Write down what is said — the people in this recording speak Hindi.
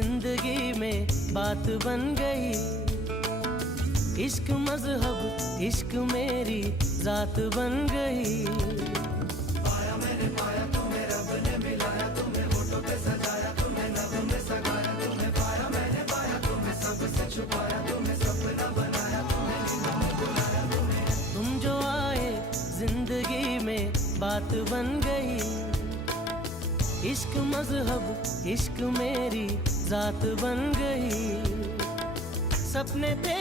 जिंदगी में बात बन गई। इश्क मजहब इश्क मेरी जात बन गई। पाया मैंने पाया तुम्हें, रब ने मिलाया तुम्हें, होठों पे सजाया तुम्हें, लब में सगाया तुम्हें। पाया मैंने पाया तुम्हें, सबसे छुपाया तुम्हें, सपना बनाया तुम्हें, नींदों में बुलाया तुम्हें। तुम जो आए जिंदगी में बात बन गई। इश्क मजहब इश्क मेरी जात बन गई। सपने थे